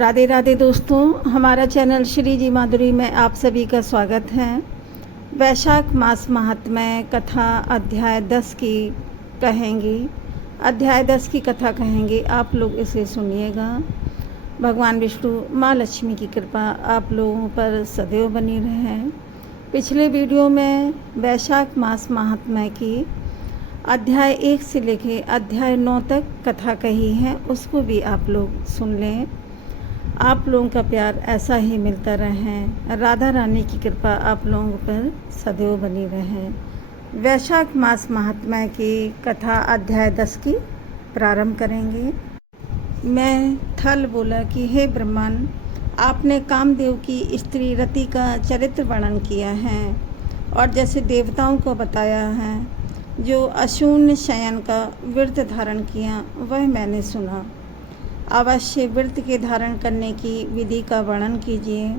राधे राधे दोस्तों, हमारा चैनल श्री जी माधुरी में आप सभी का स्वागत है। वैशाख मास महात्म्य कथा अध्याय 10 की कथा कहेंगे। आप लोग इसे सुनिएगा। भगवान विष्णु माँ लक्ष्मी की कृपा आप लोगों पर सदैव बनी रहे। पिछले वीडियो में वैशाख मास महात्म्य की अध्याय 1 से लेके अध्याय 9 तक कथा कही है, उसको भी आप लोग सुन लें। आप लोगों का प्यार ऐसा ही मिलता रहे। राधा रानी की कृपा आप लोगों पर सदैव बनी रहे। वैशाख मास महात्म्य की कथा अध्याय 10 की प्रारंभ करेंगे। मैं थल बोला कि हे ब्रह्मन, आपने कामदेव की स्त्री रति का चरित्र वर्णन किया है और जैसे देवताओं को बताया है, जो अशून्य शयन का व्रत धारण किया वह मैंने सुना। अवश्य व्रत के धारण करने की विधि का वर्णन कीजिए।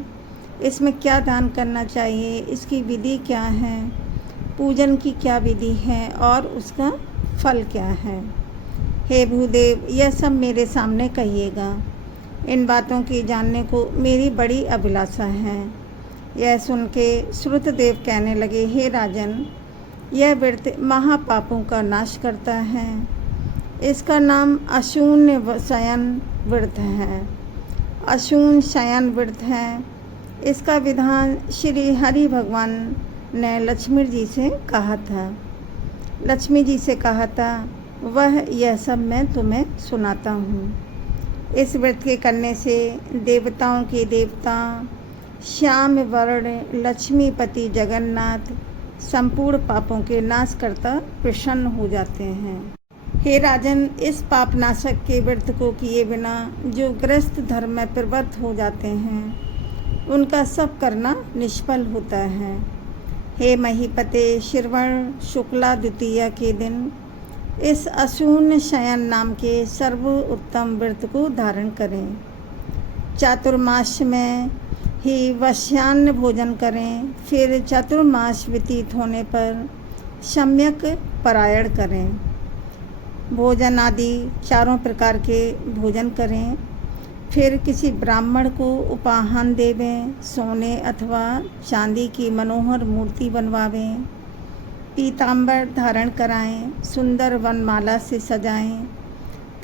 इसमें क्या दान करना चाहिए, इसकी विधि क्या है, पूजन की क्या विधि है और उसका फल क्या है। हे भूदेव, यह सब मेरे सामने कहिएगा। इन बातों की जानने को मेरी बड़ी अभिलाषा है। यह सुन के श्रुतदेव कहने लगे, हे राजन, यह व्रत महापापों का नाश करता है। इसका नाम अशून्य शयन व्रत है। अशून्य शयन व्रत है। इसका विधान श्री हरि भगवान ने लक्ष्मी जी से कहा था। वह यह सब मैं तुम्हें सुनाता हूँ। इस व्रत के करने से देवताओं के देवता श्याम वर्ण लक्ष्मीपति जगन्नाथ संपूर्ण पापों के नाश करता प्रसन्न हो जाते हैं। हे राजन, इस पापनाशक के व्रत को किए बिना जो ग्रस्त धर्म में प्रवृत्त हो जाते हैं, उनका सब करना निष्फल होता है। हे महीपते, श्रवण शुक्ला द्वितीया के दिन इस अशून्य शयन नाम के सर्वोत्तम व्रत को धारण करें। चातुर्मास में ही वश्यान्न भोजन करें। फिर चातुर्मास व्यतीत होने पर सम्यक पारायण करें। भोजन आदि चारों प्रकार के भोजन करें। फिर किसी ब्राह्मण को उपाहन देवें। सोने अथवा चांदी की मनोहर मूर्ति बनवावें। पीताम्बर धारण कराएं। सुंदर वनमाला से सजाएं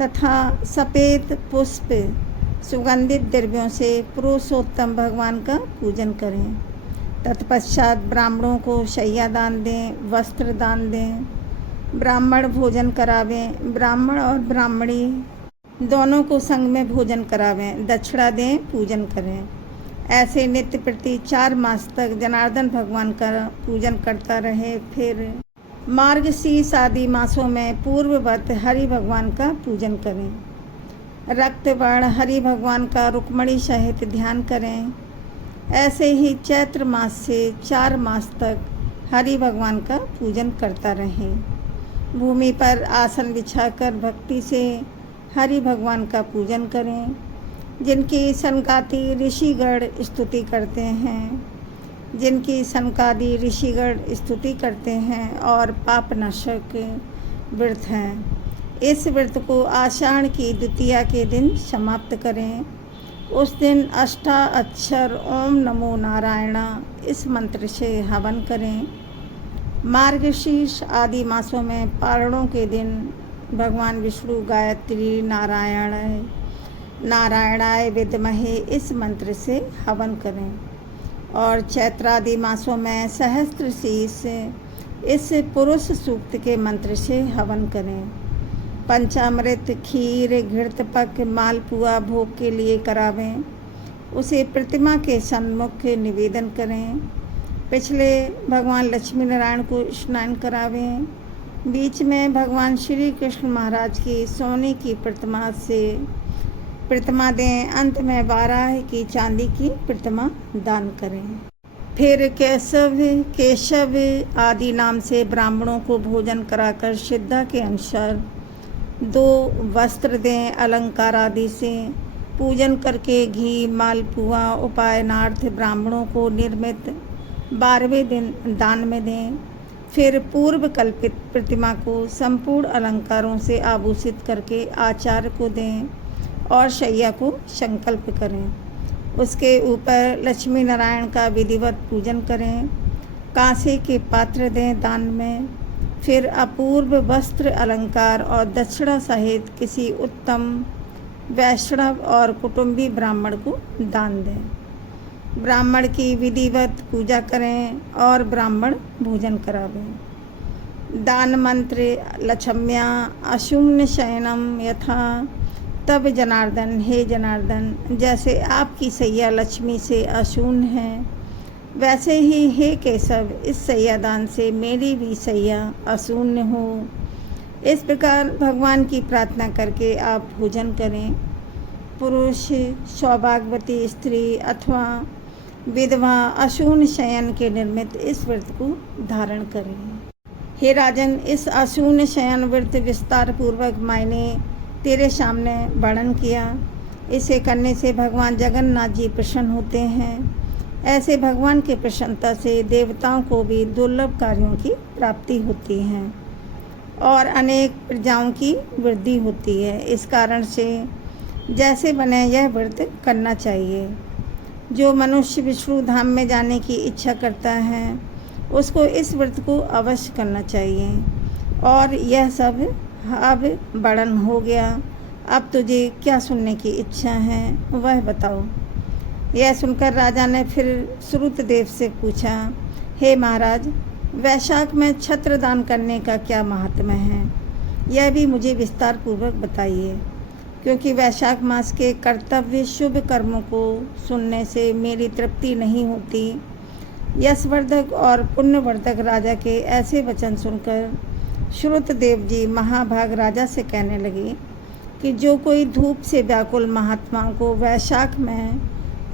तथा सफ़ेद पुष्प सुगंधित द्रव्यों से पुरुषोत्तम भगवान का पूजन करें। तत्पश्चात ब्राह्मणों को शैया दान दें, वस्त्र दान दें, ब्राह्मण भोजन करावें। ब्राह्मण और ब्राह्मणी दोनों को संग में भोजन करावें, दक्षिणा दें, पूजन करें। ऐसे नित्य प्रति 4 मास तक जनार्दन भगवान का पूजन करता रहे। फिर मार्गशीर्ष आदि मासों में पूर्ववत हरि भगवान का पूजन करें। रक्तवर्ण हरि भगवान का रुक्मणी सहित ध्यान करें। ऐसे ही चैत्र मास से 4 मास तक हरि भगवान का पूजन करता रहें। भूमि पर आसन बिछाकर भक्ति से हरि भगवान का पूजन करें। जिनकी सनकादि ऋषिगण स्तुति करते हैं और पापनाशक व्रत है। इस व्रत को आषाढ़ की द्वितीया के दिन समाप्त करें। उस दिन अष्टाक्षर ओम नमो नारायणा इस मंत्र से हवन करें। मार्गशीर्ष आदि मासों में पारणों के दिन भगवान विष्णु गायत्री नारायणाय विद्महे इस मंत्र से हवन करें और चैत्रादि मासों में सहस्त्रशीर्ष इस पुरुष सूक्त के मंत्र से हवन करें। पंचामृत, खीर, घृतपक, मालपुआ भोग के लिए करावें। उसे प्रतिमा के सन्मुख निवेदन करें। पिछले भगवान लक्ष्मी नारायण को स्नान करावें। बीच में भगवान श्री कृष्ण महाराज की सोने की प्रतिमा दें। अंत में वाराह की चांदी की प्रतिमा दान करें। फिर केशव आदि नाम से ब्राह्मणों को भोजन कराकर श्रद्धा के अनुसार 2 वस्त्र दें। अलंकार आदि से पूजन करके घी मालपुआ उपायनार्थ ब्राह्मणों को निर्मित 12वें दिन दान में दें। फिर पूर्व कल्पित प्रतिमा को संपूर्ण अलंकारों से आभूषित करके आचार्य को दें और शैया को संकल्प करें। उसके ऊपर लक्ष्मी नारायण का विधिवत पूजन करें। कांसे के पात्र दें दान में। फिर अपूर्व वस्त्र अलंकार और दक्षिणा सहित किसी उत्तम वैष्णव और कुटुंबी ब्राह्मण को दान दें। ब्राह्मण की विधिवत पूजा करें और ब्राह्मण भोजन करावें। दान मंत्र लक्ष्म्या अशुम्न शयनम यथा तब जनार्दन, हे जनार्दन, जैसे आपकी सैया लक्ष्मी से अशून्य है, वैसे ही हे केशव, इस सैयादान से मेरी भी सैया अशून्य हो। इस प्रकार भगवान की प्रार्थना करके आप भोजन करें। पुरुष, सौभाग्यवती स्त्री अथवा विधवा अशून्य शयन के निमित्त इस व्रत को धारण करें। हे राजन, इस अशून्य शयन व्रत विस्तार पूर्वक मैंने तेरे सामने वर्णन किया। इसे करने से भगवान जगन्नाथ जी प्रसन्न होते हैं। ऐसे भगवान की प्रसन्नता से देवताओं को भी दुर्लभ कार्यों की प्राप्ति होती है और अनेक प्रजाओं की वृद्धि होती है। इस कारण से जैसे बने यह व्रत करना चाहिए। जो मनुष्य विष्णु धाम में जाने की इच्छा करता है उसको इस व्रत को अवश्य करना चाहिए। और यह सब अब वर्णन हो गया। अब तुझे क्या सुनने की इच्छा है वह बताओ। यह सुनकर राजा ने फिर श्रुतदेव से पूछा, हे महाराज, वैशाख में छत्र दान करने का क्या महात्म्य है, यह भी मुझे विस्तार पूर्वक बताइए। क्योंकि वैशाख मास के कर्तव्य शुभ कर्मों को सुनने से मेरी तृप्ति नहीं होती। यशवर्धक और पुण्यवर्धक राजा के ऐसे वचन सुनकर श्रुतदेव जी महाभाग राजा से कहने लगे कि जो कोई धूप से व्याकुल महात्माओं को वैशाख में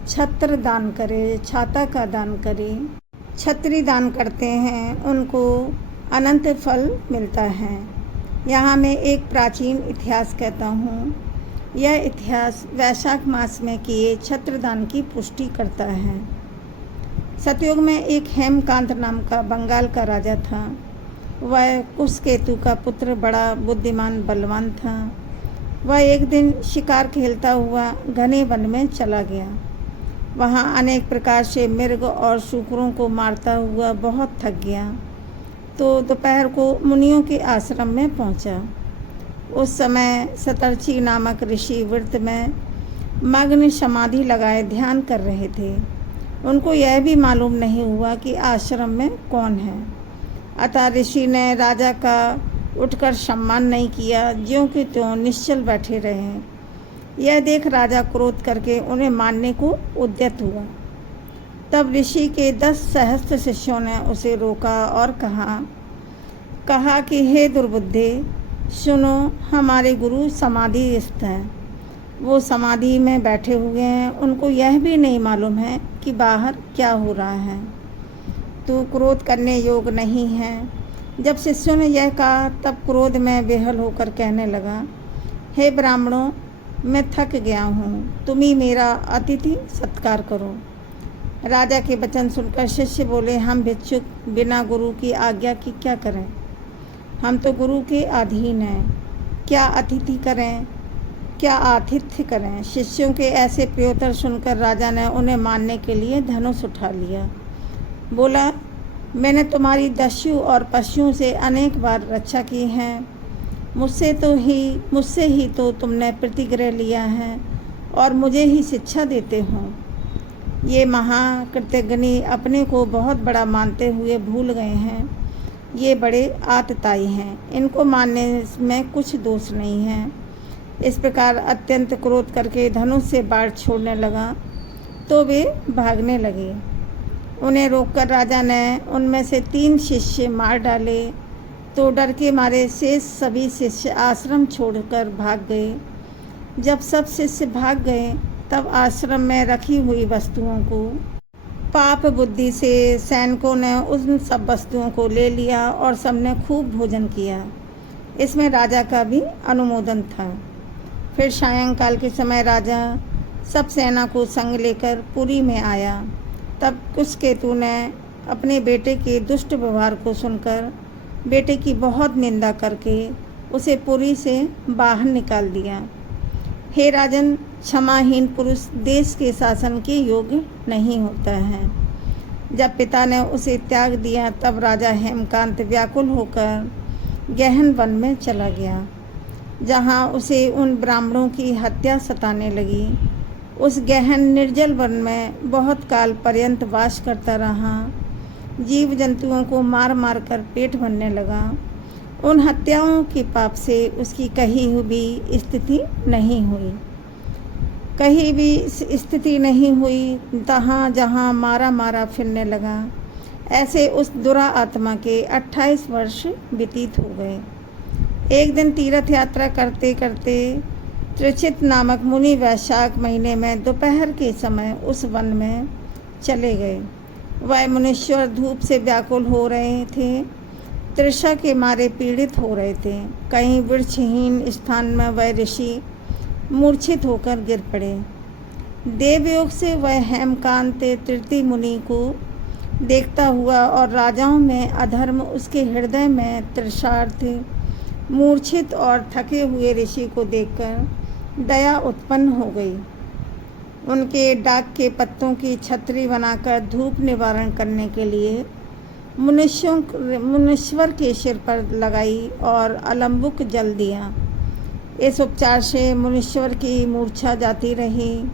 छत्र दान करे, छाता का दान करे, छत्री दान करते हैं, उनको अनंत फल मिलता है। यहाँ मैं एक प्राचीन इतिहास कहता हूँ। यह इतिहास वैशाख मास में किए छत्र दान की पुष्टि करता है। सतयुग में एक हेमकांत नाम का बंगाल का राजा था। वह कुशकेतु का पुत्र बड़ा बुद्धिमान बलवान था। वह एक दिन शिकार खेलता हुआ घने वन में चला गया। वहाँ अनेक प्रकार से मृग और शूकरों को मारता हुआ बहुत थक गया तो दोपहर को मुनियों के आश्रम में पहुँचा। उस समय सतर्षि नामक ऋषि व्रत में मग्न समाधि लगाए ध्यान कर रहे थे। उनको यह भी मालूम नहीं हुआ कि आश्रम में कौन है। अतः ऋषि ने राजा का उठकर सम्मान नहीं किया, ज्यों कि त्यों निश्चल बैठे रहे। यह देख राजा क्रोध करके उन्हें मारने को उद्यत हुआ। तब ऋषि के 10 सहस्त्र शिष्यों ने उसे रोका और कहा कि हे दुर्बुद्धे, सुनो, हमारे गुरु समाधिस्थ हैं। वो समाधि में बैठे हुए हैं। उनको यह भी नहीं मालूम है कि बाहर क्या हो रहा है। तू क्रोध करने योग्य नहीं है। जब शिष्यों ने यह कहा तब क्रोध में बेहल होकर कहने लगा, हे ब्राह्मणों, मैं थक गया हूँ, तुम ही मेरा अतिथि सत्कार करो। राजा के वचन सुनकर शिष्य बोले, हम भिक्षुक बिना गुरु की आज्ञा की क्या करें? हम तो गुरु के अधीन हैं। क्या अतिथि करें, क्या आतिथ्य करें? शिष्यों के ऐसे प्रत्युत्तर सुनकर राजा ने उन्हें मारने के लिए धनुष उठा लिया। बोला, मैंने तुम्हारी दस्यु और पशुओं से अनेक बार रक्षा की है। मुझसे ही तो तुमने प्रतिग्रह लिया है और मुझे ही शिक्षा देते हो। ये महाकृतज्ञ अपने को बहुत बड़ा मानते हुए भूल गए हैं। ये बड़े आतताई हैं, इनको मानने में कुछ दोष नहीं है। इस प्रकार अत्यंत क्रोध करके धनुष से बाढ़ छोड़ने लगा तो वे भागने लगे। उन्हें रोककर राजा ने उनमें से 3 शिष्य मार डाले तो डर के मारे शेष सभी शिष्य आश्रम छोड़कर भाग गए। जब सब शिष्य भाग गए तब आश्रम में रखी हुई वस्तुओं को पाप बुद्धि से सैनिकों ने उन सब वस्तुओं को ले लिया और सबने खूब भोजन किया। इसमें राजा का भी अनुमोदन था। फिर सायंकाल के समय राजा सब सेना को संग लेकर पुरी में आया। तब कुशकेतु ने अपने बेटे के दुष्ट व्यवहार को सुनकर बेटे की बहुत निंदा करके उसे पुरी से बाहर निकाल दिया। हे राजन, क्षमाहीन पुरुष देश के शासन के योग्य नहीं होता है। जब पिता ने उसे त्याग दिया तब राजा हेमकांत व्याकुल होकर गहन वन में चला गया, जहाँ उसे उन ब्राह्मणों की हत्या सताने लगी। उस गहन निर्जल वन में बहुत काल पर्यंत वास करता रहा। जीव जंतुओं को मार मार कर पेट भरने लगा। उन हत्याओं के पाप से उसकी कहीं भी स्थिति नहीं हुई। कहीं भी स्थिति नहीं हुई। तहाँ जहाँ मारा मारा फिरने लगा। ऐसे उस दुरा आत्मा के 28 वर्ष व्यतीत हो गए। एक दिन तीर्थ यात्रा करते करते त्रिचित नामक मुनि वैशाख महीने में दोपहर के समय उस वन में चले गए। वह मनुष्य धूप से व्याकुल हो रहे थे, तृषा के मारे पीड़ित हो रहे थे। कहीं वृक्षहीन स्थान में वह ऋषि मूर्छित होकर गिर पड़े। देवयोग से वह हेमकांत तृतीय मुनि को देखता हुआ और राजाओं में अधर्म उसके हृदय में तृषार्थ मूर्छित और थके हुए ऋषि को देखकर दया उत्पन्न हो गई। उनके डाक के पत्तों की छतरी बनाकर धूप निवारण करने के लिए मुनीश्वर के सिर पर लगाई और अलंबुक जल दिया। इस उपचार से मुनीश्वर की मूर्छा जाती रही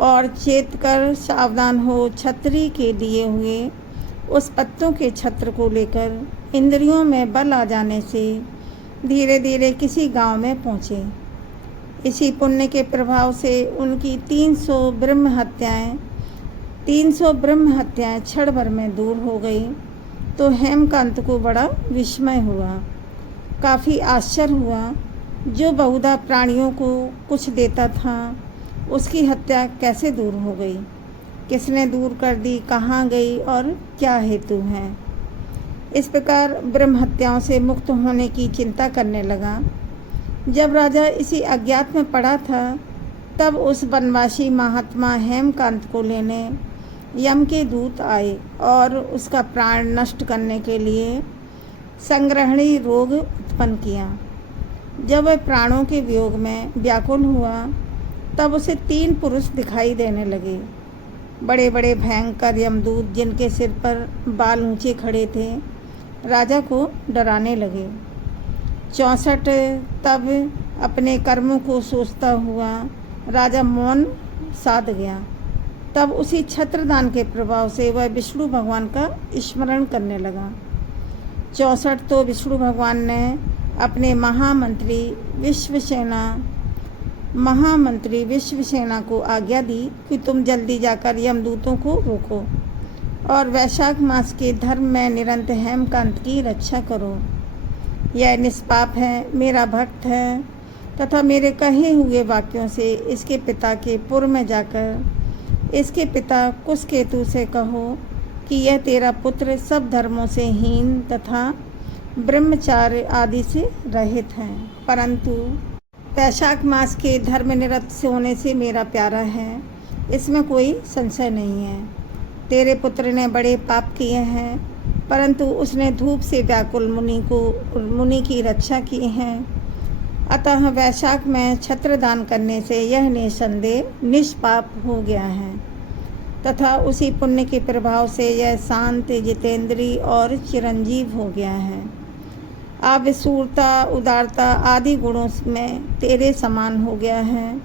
और चेत कर सावधान हो छतरी के दिए हुए उस पत्तों के छत्र को लेकर इंद्रियों में बल आ जाने से धीरे धीरे किसी गांव में पहुँचे। इसी पुण्य के प्रभाव से उनकी 300 ब्रह्म हत्याएं क्षण भर में दूर हो गई। तो हेमकांत को बड़ा विस्मय हुआ, काफ़ी आश्चर्य हुआ। जो बहुधा प्राणियों को कुछ देता था, उसकी हत्या कैसे दूर हो गई? किसने दूर कर दी? कहाँ गई और क्या हेतु है? इस प्रकार ब्रह्म हत्याओं से मुक्त होने की चिंता करने लगा। जब राजा इसी अज्ञात में पड़ा था, तब उस वनवासी महात्मा हेमकांत को लेने यम के दूत आए और उसका प्राण नष्ट करने के लिए संग्रहणी रोग उत्पन्न किया। जब वह प्राणों के वियोग में व्याकुल हुआ, तब उसे 3 पुरुष दिखाई देने लगे। बड़े बड़े भयंकर यमदूत, जिनके सिर पर बाल ऊंचे खड़े थे, राजा को डराने लगे। 64 तब अपने कर्मों को सोचता हुआ राजा मौन साध गया। तब उसी छत्रदान के प्रभाव से वह विष्णु भगवान का स्मरण करने लगा। 64 तो विष्णु भगवान ने अपने महामंत्री विश्वसेना को आज्ञा दी कि तुम जल्दी जाकर यमदूतों को रोको और वैशाख मास के धर्म में निरंतर हेमकांत की रक्षा करो। यह निष्पाप है, मेरा भक्त है तथा मेरे कहे हुए वाक्यों से इसके पिता के पुर में जाकर इसके पिता कुशकेतु से कहो कि यह तेरा पुत्र सब धर्मों से हीन तथा ब्रह्मचार्य आदि से रहित है, परंतु वैशाख मास के धर्मनिरत होने से मेरा प्यारा है, इसमें कोई संशय नहीं है। तेरे पुत्र ने बड़े पाप किए हैं, परंतु उसने धूप से व्याकुल मुनि की रक्षा की है। अतः वैशाख में छत्रदान करने से यह निसंदेह निष्पाप हो गया है तथा उसी पुण्य के प्रभाव से यह शांत, जितेंद्रीय और चिरंजीव हो गया है। अब शूरता, उदारता आदि गुणों में तेरे समान हो गया है।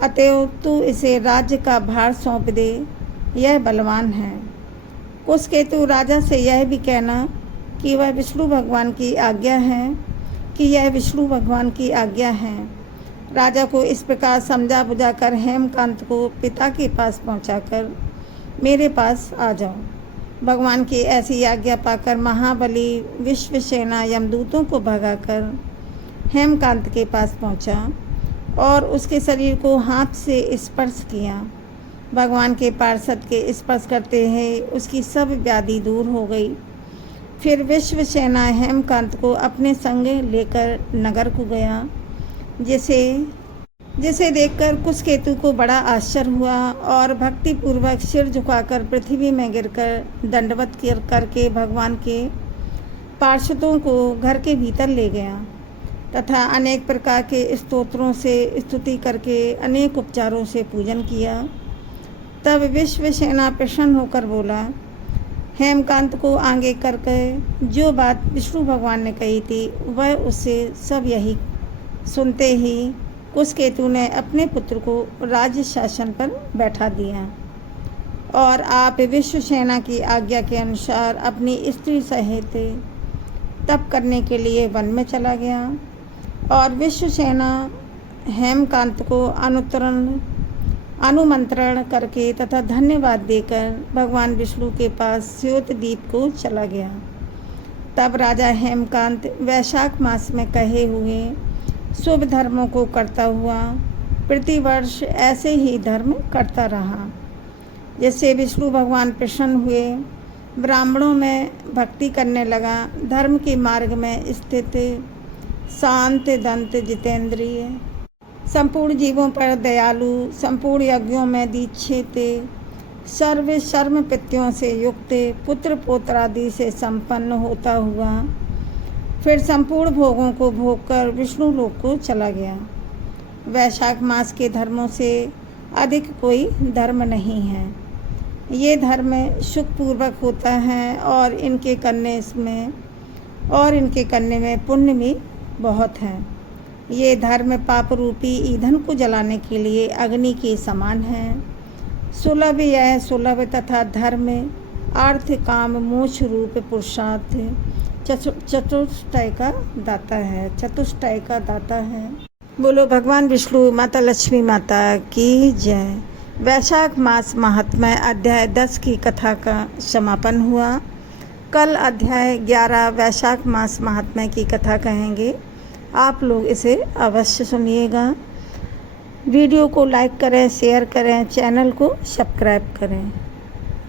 अतएव तू इसे राज्य का भार सौंप दे, यह बलवान है। कुशकेतु राजा से यह भी कहना कि वह विष्णु भगवान की आज्ञा है राजा को इस प्रकार समझा बुझाकर हेमकांत को पिता के पास पहुंचाकर मेरे पास आ जाओ। भगवान की ऐसी आज्ञा पाकर महाबली विश्वसेना यमदूतों को भगाकर हेमकांत के पास पहुंचा और उसके शरीर को हाथ से स्पर्श किया। भगवान के पार्षद के स्पर्श करते ही उसकी सब व्याधि दूर हो गई। फिर विश्वसेना हेमकांत को अपने संग लेकर नगर को गया, जिसे देखकर कुशकेतु को बड़ा आश्चर्य हुआ और भक्तिपूर्वक सिर झुकाकर पृथ्वी में गिरकर दंडवत करके भगवान के पार्षदों को घर के भीतर ले गया। तथा अनेक प्रकार के स्तोत्रों से स्तुति करके अनेक उपचारों से पूजन किया। तब विश्वसेना प्रसन्न होकर बोला, हेमकांत को आगे करके जो बात विष्णु भगवान ने कही थी वह उससे सब यही सुनते ही कुशकेतु ने अपने पुत्र को राज्य शासन पर बैठा दिया और आप विश्वसेना की आज्ञा के अनुसार अपनी स्त्री सहित तप करने के लिए वन में चला गया। और विश्वसेना हेमकांत को अनुमंत्रण करके तथा धन्यवाद देकर भगवान विष्णु के पास स्योतद्वीप को चला गया। तब राजा हेमकांत वैशाख मास में कहे हुए शुभ धर्मों को करता हुआ प्रतिवर्ष ऐसे ही धर्म करता रहा। जिससे विष्णु भगवान प्रसन्न हुए, ब्राह्मणों में भक्ति करने लगा। धर्म के मार्ग में स्थित शांत दंत जितेंद्रिय, संपूर्ण जीवों पर दयालु, संपूर्ण यज्ञों में दीक्षित, सर्व शर्म पित्यों से युक्त, पुत्र पौत्रादि से संपन्न होता हुआ फिर संपूर्ण भोगों को भोग कर विष्णु लोक को चला गया। वैशाख मास के धर्मों से अधिक कोई धर्म नहीं है। ये धर्म सुखपूर्वक होता है और इनके करने में पुण्य भी बहुत है। ये धर्म पाप रूपी ईंधन को जलाने के लिए अग्नि के समान है। सुलभ यह सुलभ तथा धर्म अर्थ काम मोक्ष रूप पुरुषार्थ चतुष्टय का दाता है। बोलो भगवान विष्णु माता लक्ष्मी माता की जय। वैशाख मास महात्म्य अध्याय 10 की कथा का समापन हुआ। कल अध्याय 11 वैशाख मास महात्म्य की कथा कहेंगे। आप लोग इसे अवश्य सुनिएगा। वीडियो को लाइक करें, शेयर करें, चैनल को सब्सक्राइब करें।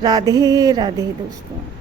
राधे राधे दोस्तों।